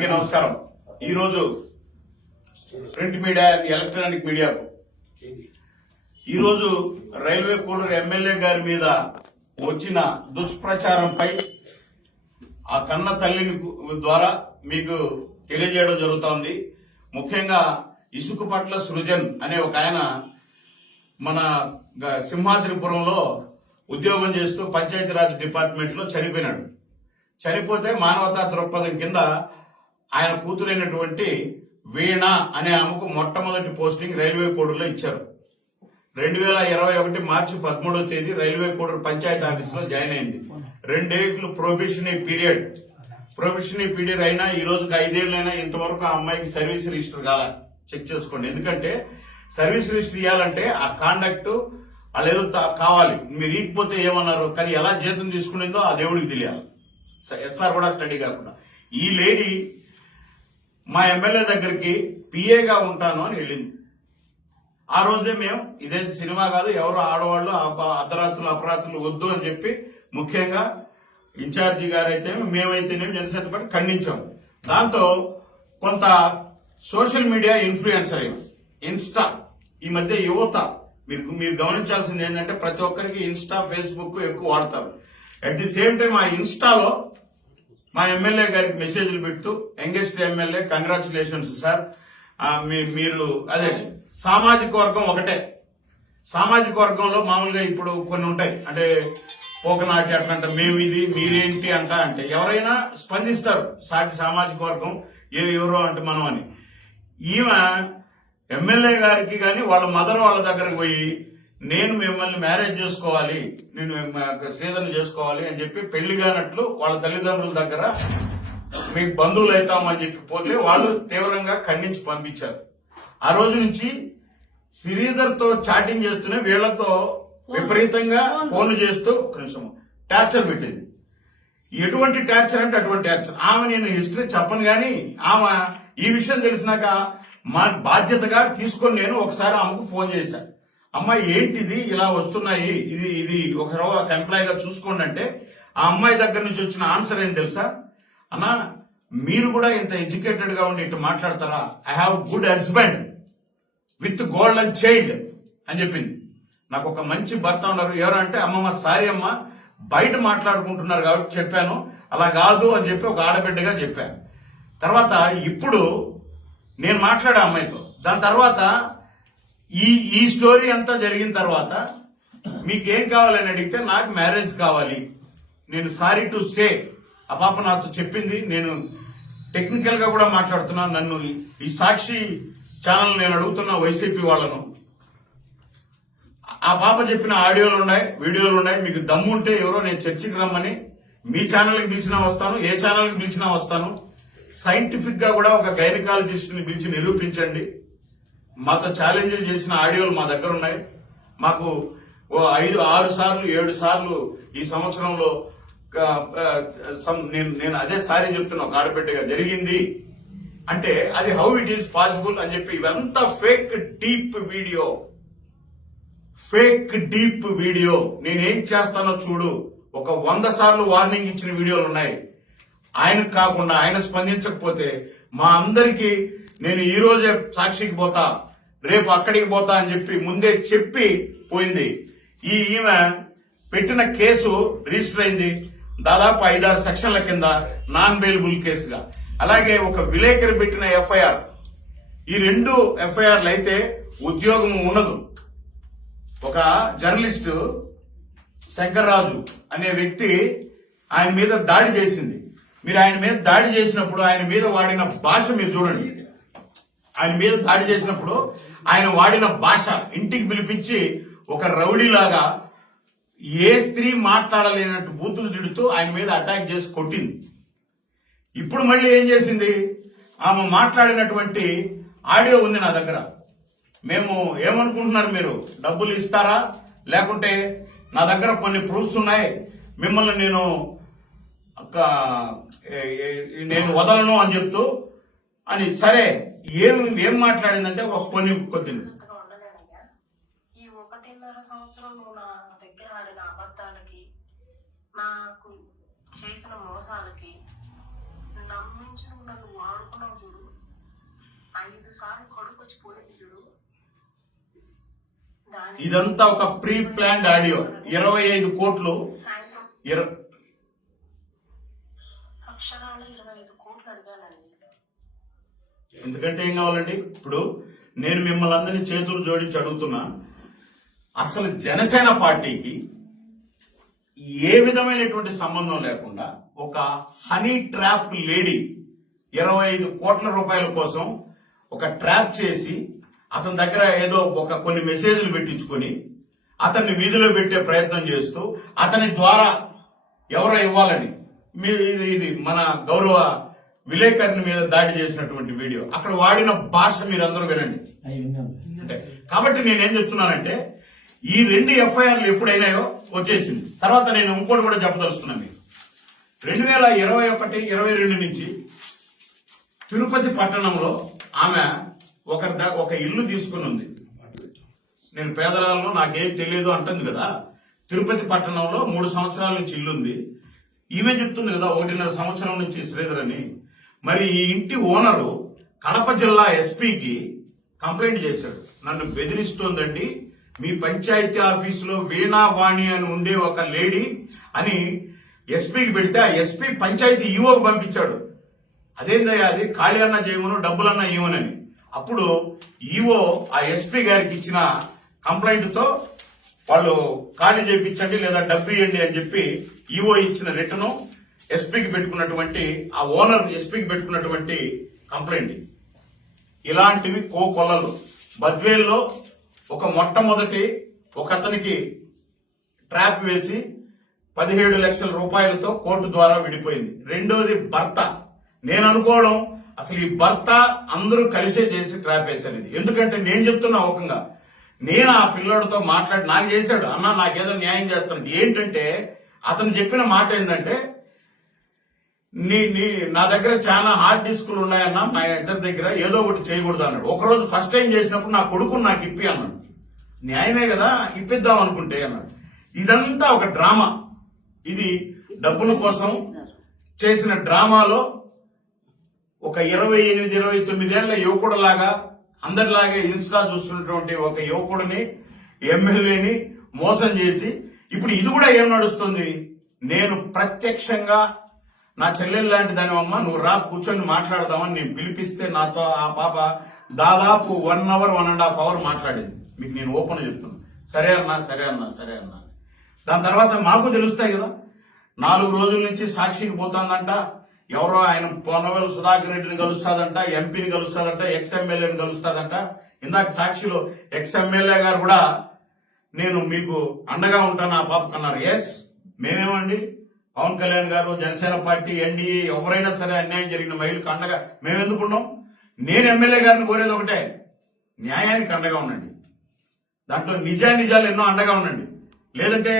అందరికీ నమస్కారం. ఈరోజు ప్రింట్ మీడియా, ఎలక్ట్రానిక్ మీడియా ఈరోజు రైల్వే కోడూరు ఎమ్మెల్యే గారి మీద వచ్చిన దుష్ప్రచారంపై ఆ కన్న తల్లిని ద్వారా మీకు తెలియజేయడం జరుగుతోంది. ముఖ్యంగా ఇసుకపట్ల సృజన్ అనే ఒక ఆయన మన సింహాద్రిపురంలో ఉద్యోగం చేస్తూ పంచాయతీరాజ్ డిపార్ట్మెంట్ లో చనిపోయినాడు. చనిపోతే మానవతా దృక్పథం కింద ఆయన కూతురైనటువంటి వీణ అనే ఆమెకు మొట్టమొదటి పోస్టింగ్ రైల్వే కోడూరులో ఇచ్చారు. 2021 మార్చి 13వ తేదీ రైల్వే కోడూరు పంచాయతీ ఆఫీసులో జాయిన్ అయింది. 2 ఏళ్లు ప్రొబేషనరీ పీరియడ్ అయినా ఈ రోజుకి 5 ఏళ్ళైనా ఇంతవరకు ఆ అమ్మాయికి సర్వీస్ రిజిస్టర్ కాల. చెక్ చేసుకోండి. ఎందుకంటే సర్వీస్ రిజిస్టర్ ఇవ్వాలంటే ఆ కాండక్ట్ వాళ్ళు ఏదో కావాలి. మీరు ఇకపోతే ఏమన్నారు, కానీ ఎలా జీతం తీసుకునేదో ఆ దేవుడికి తెలియాలి. ఎస్ఆర్ కూడా స్టడీ కాకుండా ఈ లేడీ మా ఎమ్మెల్యే దగ్గరికి పిఏగా ఉంటాను అని వెళ్ళింది. ఆ రోజే మేము ఇదే సినిమా కాదు, ఎవరు ఆడవాళ్ళు అర్ధరాత్రులు అపరాత్రులు వద్దు అని చెప్పి ముఖ్యంగా ఇన్ఛార్జి గారైతే మేమైతేనేమి జనసేన పార్టీ ఖండించాం. దాంతో కొంత సోషల్ మీడియా ఇన్ఫ్లుయెన్సర్ ఇన్స్టా ఈ మధ్య యువత మీరు గమనించాల్సింది ఏంటంటే ప్రతి ఒక్కరికి ఇన్స్టా ఫేస్బుక్ ఎక్కువ వాడతారు. అట్ ది సేమ్ టైం ఆ ఇన్స్టాలో మా ఎమ్మెల్యే గారికి మెసేజ్లు పెడుతూ యంగెస్ట్ ఎమ్మెల్యే కంగ్రాచులేషన్స్ సార్, మీరు అదే సామాజిక వర్గం ఒకటే. సామాజిక వర్గంలో మామూలుగా ఇప్పుడు కొన్ని ఉంటాయి, అంటే పోకనాటి అట్లంట, మేము ఇది మీరేంటి అంటే ఎవరైనా స్పందిస్తారు. సాటి సామాజిక వర్గం ఎవరో అంటే మనం అని. ఈమె ఎమ్మెల్యే గారికి కానీ వాళ్ళ మదర్ వాళ్ళ దగ్గరకు పోయి నేను మిమ్మల్ని మ్యారేజ్ చేసుకోవాలి, నేను శ్రీధరణ చేసుకోవాలి అని చెప్పి పెళ్లి కానట్లు వాళ్ళ తల్లిదండ్రుల దగ్గర మీకు బంధువులు అవుతామని చెప్పి పోతే వాళ్ళు తీవ్రంగా ఖండించి పంపించారు. ఆ రోజు నుంచి శ్రీధర్ తో చాటింగ్ చేస్తూనే వీళ్లతో విపరీతంగా ఫోన్లు చేస్తూ కొంచెం టార్చర్ పెట్టేది. ఎటువంటి టార్చర్ అంటే అటువంటి టార్చర్. ఆమె నేను హిస్టరీ చెప్పను కానీ ఆమె ఈ విషయం తెలిసినాక మా బాధ్యతగా తీసుకొని నేను ఒకసారి ఆమెకు ఫోన్ చేశాను. అమ్మాయి ఏంటిది ఇలా వస్తున్నాయి, ఇది ఒక ఎంప్లాయ్ గా చూసుకోండి అంటే ఆ అమ్మాయి దగ్గర నుంచి వచ్చిన ఆన్సర్ ఏం తెలుసా, అన్నా మీరు కూడా ఇంత ఎడ్యుకేటెడ్ గా ఉండి ఇట్లా మాట్లాడతారా, I have good husband with golden child అని చెప్పింది. నాకు ఒక మంచి భర్త ఉన్నారు. ఎవరంటే అమ్మమ్మ సారీ అమ్మ బయట మాట్లాడుకుంటున్నారు కాబట్టి చెప్పాను, అలా కాదు అని చెప్పి ఒక ఆడబిడ్డగా చెప్పాను. తర్వాత ఇప్పుడు నేను మాట్లాడా అమ్మాయితో. దాని తర్వాత ఈ స్టోరీ అంతా జరిగిన తర్వాత మీకేం కావాలని అడిగితే నాకు మ్యారేజ్ కావాలి, నేను సారీ టు సే ఆ పాప నాతో చెప్పింది. నేను టెక్నికల్ గా కూడా మాట్లాడుతున్నాను. నన్ను ఈ సాక్షి ఛానల్ నేను అడుగుతున్నా వైసీపీ వాళ్ళను, ఆ పాప చెప్పిన ఆడియోలు ఉన్నాయి, వీడియోలు ఉన్నాయి. మీకు దమ్ము ఉంటే ఎవరో నేను చర్చకి రమ్మని మీ ఛానల్కి పిలిచినా వస్తాను, ఏ ఛానల్కి పిలిచినా వస్తాను. సైంటిఫిక్ గా కూడా ఒక గైనకాలజిస్ట్ ని పిలిచి నిరూపించండి. మాతో ఛాలెంజ్లు చేసిన ఆడియోలు మా దగ్గర ఉన్నాయి. మాకు 5, 6 సార్లు 7 సార్లు ఈ సంవత్సరంలో నేను అదే సారీ చెప్తున్నా, ఒక ఆడబిడ్డగా జరిగింది అంటే అది హౌ ఇట్ ఈస్ పాసిబుల్ అని చెప్పి ఇవంతా ఫేక్ డీప్ వీడియో. నేనేం చేస్తానో చూడు, ఒక 100 సార్లు వార్నింగ్ ఇచ్చిన వీడియోలు ఉన్నాయి. ఆయనకు కాకుండా ఆయన స్పందించకపోతే మా అందరికీ నేను ఈ రోజే సాక్షికి పోతా, రేపు అక్కడికి పోతా అని చెప్పి ముందే చెప్పి పోయింది. ఈమె పెట్టిన కేసు రిజిస్టర్ అయింది దాదాపు 5-6 సెక్షన్ల కింద నాన్ బెయిలబుల్ కేసుగా. అలాగే ఒక విలేకరి పెట్టిన ఎఫ్ఐఆర్, ఈ 2 ఎఫ్ఐఆర్లు అయితే ఉద్యోగం ఉండదు. ఒక జర్నలిస్టు శంకర్రాజు అనే వ్యక్తి ఆయన మీద దాడి చేసింది. మీరు ఆయన మీద దాడి చేసినప్పుడు ఆయన మీద వాడిన భాష మీరు చూడండి. ఆయన మీద దాడి చేసినప్పుడు ఆయన వాడిన భాష ఇంటికి పిలిపించి ఒక రౌడీలాగా ఏ స్త్రీ మాట్లాడలేనట్టు బూతులు తిడుతూ ఆయన మీద అటాక్ చేసి కొట్టింది. ఇప్పుడు మళ్ళీ ఏం చేసింది, ఆమె మాట్లాడినటువంటి ఆడియో ఉంది నా దగ్గర. మేము ఏమనుకుంటున్నారు, మీరు డబ్బులు ఇస్తారా లేకుంటే నా దగ్గర కొన్ని ప్రూఫ్స్ ఉన్నాయి, మిమ్మల్ని నేను వదలను అని చెప్తూ అని. సరే ఏం మాట్లాడిందంటే కొన్ని ఈ 1.5 సంవత్సరంలో నా దగ్గర ఆడిన అబద్ధాలకి, నాకు చేసిన మోసాలకి నమ్మించి నువ్వు నన్ను వాడుకున్నావు చూడు. 5 సార్లు కడుపు వచ్చి పోయింది చూడు. ఇదంతా ఒక ప్రీ ప్లాన్డ్ ఆడియో. 25 కోట్లు సాయంత్రం అక్షరాలు 25 కోట్లు అడగాలండి. ఎందుకంటే ఏం కావాలండి? ఇప్పుడు నేను మిమ్మల్ని అందరినీ చేతులు జోడించి అడుగుతున్నా, అసలు జనసేన పార్టీకి ఏ విధమైనటువంటి సంబంధం లేకుండా ఒక హనీ ట్రాప్ లేడీ 25 కోట్ల రూపాయల కోసం ఒక ట్రాప్ చేసి అతని దగ్గర ఏదో కొన్ని మెసేజ్లు పెట్టించుకొని అతన్ని వీధిలో పెట్టే ప్రయత్నం చేస్తూ అతని ద్వారా ఎవరో ఇవ్వాలని ఇది మన గౌరవ విలేకరుని మీద దాడి చేసినటువంటి వీడియో. అక్కడ వాడిన భాష మీరందరూ వినండి. అంటే కాబట్టి నేనేం చెప్తున్నానంటే, ఈ 2 ఎఫ్ఐఆర్లు ఎప్పుడైనాయో వచ్చేసింది. తర్వాత నేను ఇంకోటి కూడా చెప్పదలుచుకున్నాను మీకు. 2021-22 నుంచి తిరుపతి పట్టణంలో ఆమె ఒక ఇల్లు తీసుకుని ఉంది. నేను పేదరాలను నాకేం తెలియదు అంటుంది కదా. తిరుపతి పట్టణంలో 3 సంవత్సరాల నుంచి ఇల్లు ఉంది. ఈమె చెప్తుంది కదా 1.5 సంవత్సరం నుంచి శ్రీధర్ అని. మరి ఈ ఇంటి ఓనరు కడప జిల్లా ఎస్పీకి కంప్లైంట్ చేశాడు. నన్ను బెదిరిస్తోందండి, మీ పంచాయతీ ఆఫీసులో వీణావాణి అని ఉండే ఒక లేడీ అని ఎస్పీకి పెడితే ఆ ఎస్పీ పంచాయతీ ఈవోకి పంపించాడు. అదేందయ్యా అది, ఖాళీ అన్నా చేయమను, డబ్బులన్నా ఇవ్వనని. అప్పుడు ఈవో ఆ ఎస్పీ గారికి ఇచ్చిన కంప్లైంట్ తో వాళ్ళు ఖాళీ చేయించండి లేదా డబ్బు ఇవ్వండి అని చెప్పి ఈవో ఇచ్చిన రిటర్ను ఎస్పీకి పెట్టుకున్నటువంటి ఆ ఓనర్ ఎస్పీకి పెట్టుకున్నటువంటి కంప్లైంట్. ఇలాంటివి కోకొల్లలు. బద్వేల్లో మొట్టమొదటి ఒక అతనికి ట్రాప్ వేసి 17 లక్షల రూపాయలతో కోర్టు ద్వారా విడిపోయింది. రెండోది భర్త. నేను అనుకోవడం అసలు ఈ భర్త అందరూ కలిసే చేసి ట్రాప్ వేశారు ఇది. ఎందుకంటే నేను చెప్తున్నా ఓకంగా, నేను ఆ పిల్లోడితో మాట్లాడి నాకు చేశాడు, అన్న నాకేదో న్యాయం చేస్తాను. ఏంటంటే అతను చెప్పిన మాట ఏంటంటే, నా దగ్గర చాలా హార్డ్ డిస్కులు ఉన్నాయన్నా, మా ఇద్దరి దగ్గర ఏదో ఒకటి చేయకూడదు అన్నాడు. ఒకరోజు ఫస్ట్ టైం చేసినప్పుడు నా కొడుకుని నాకు ఇప్పి అన్నాడు. న్యాయమే కదా, ఇప్పిద్దాం అనుకుంటే అన్నాడు. ఇదంతా ఒక డ్రామా. ఇది డబ్బుల కోసం చేసిన డ్రామాలో ఒక 28-29 ఏళ్ల యువకుడులాగా అందరిలాగే ఇన్స్టా చూస్తున్నటువంటి ఒక యువకుడిని, ఎమ్మెల్యేని మోసం చేసి ఇప్పుడు ఇది కూడా ఏం నడుస్తుంది? నేను ప్రత్యక్షంగా నా చెల్లెలు లాంటి దానివమ్మ, నువ్వు రా కూర్చొని మాట్లాడదామని నేను పిలిపిస్తే నాతో ఆ పాప దాదాపు 1 అవర్ 1.5 అవర్ మాట్లాడింది. మీకు నేను ఓపెన్ చెప్తున్నా. సరే అన్నా సరే అన్నా సరే అన్నా. దాని తర్వాత మాకు తెలుస్తాయి కదా. 4 రోజుల నుంచి సాక్షికి పోతుందంట, ఎవరో ఆయన పొన్నవేలు సుధాకర్ రెడ్డిని కలుస్తాదంట, ఎంపీని కలుస్తాదంట, ఎక్స్ఎమ్మెల్యేని కలుస్తాదంట. ఇందాక సాక్షిలో ఎక్స్ఎమ్మెల్యే గారు కూడా నేను మీకు అండగా ఉంటాను ఆ పాపకు అన్నారు. ఎస్, మేమేమండి, పవన్ కళ్యాణ్ గారు, జనసేన పార్టీ, ఎన్డీఏ ఎవరైనా సరే అన్యాయం జరిగిన మహిళలకు అండగా మేమెందుకున్నాం. నేను ఎమ్మెల్యే గారిని కోరేది ఒకటే, న్యాయానికి అండగా ఉండండి. దాంట్లో నిజాలు ఎన్నో అండగా ఉండండి. లేదంటే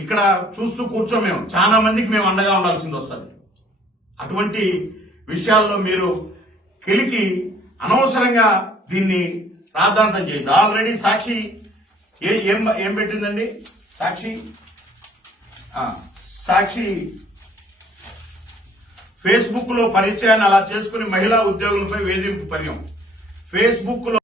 ఇక్కడ చూస్తూ కూర్చోమేము, చాలా మందికి మేము అండగా ఉండాల్సింది వస్తుంది. అటువంటి విషయాల్లో మీరు కెలికి అనవసరంగా దీన్ని రాద్ధాంతం చేయదు. ఆల్రెడీ సాక్షి ఏం పెట్టిందండి? సాక్షి ఫేస్బుక్ లో పరిచయాన్ని అలా చేసుకుని మహిళా ఉద్యోగులపై వేధింపు పర్యం. ఫేస్బుక్ లో